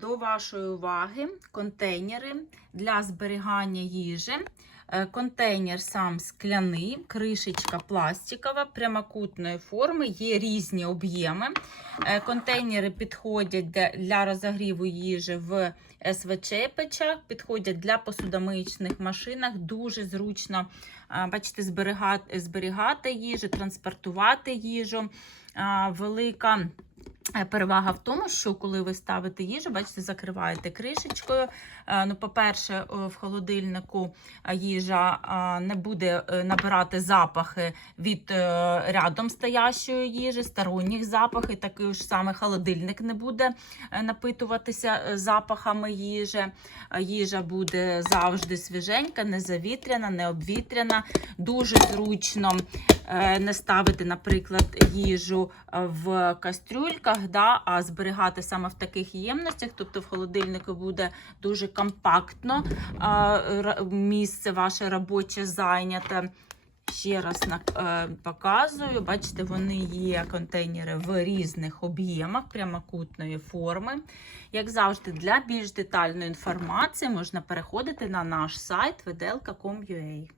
До вашої уваги контейнери для зберігання їжі. Е, Контейнер сам скляний, кришечка пластикова, прямокутної форми, є різні об'єми. Е, Контейнери підходять для- розогріву їжі в СВЧ печах, підходять для посудомиїчних машинах. Дуже зручно бачите, зберігати, зберігати їжу, транспортувати їжу. Велика перевага в тому, що коли ви ставите їжу, бачите, закриваєте кришечкою. Е, Ну, по-перше, в холодильнику їжа не буде е, набирати запахи від е, рядом стоящої їжі, сторонніх запахів. Такий ж саме холодильник не буде е, напитуватися е, запахами їжі. Їжа буде завжди свіженька, не завітряна, не обвітряна. Дуже зручно е, не ставити, наприклад, їжу е, в кастрюльках, да, а зберігати саме в таких ємностях. Тобто в холодильнику буде дуже компактно а, місце ваше робоче зайняте. Ще раз е, показую. Бачите, вони є контейнери в різних об'ємах прямокутної форми. Як завжди, для більш детальної інформації можна переходити на наш сайт vedelka.com.ua.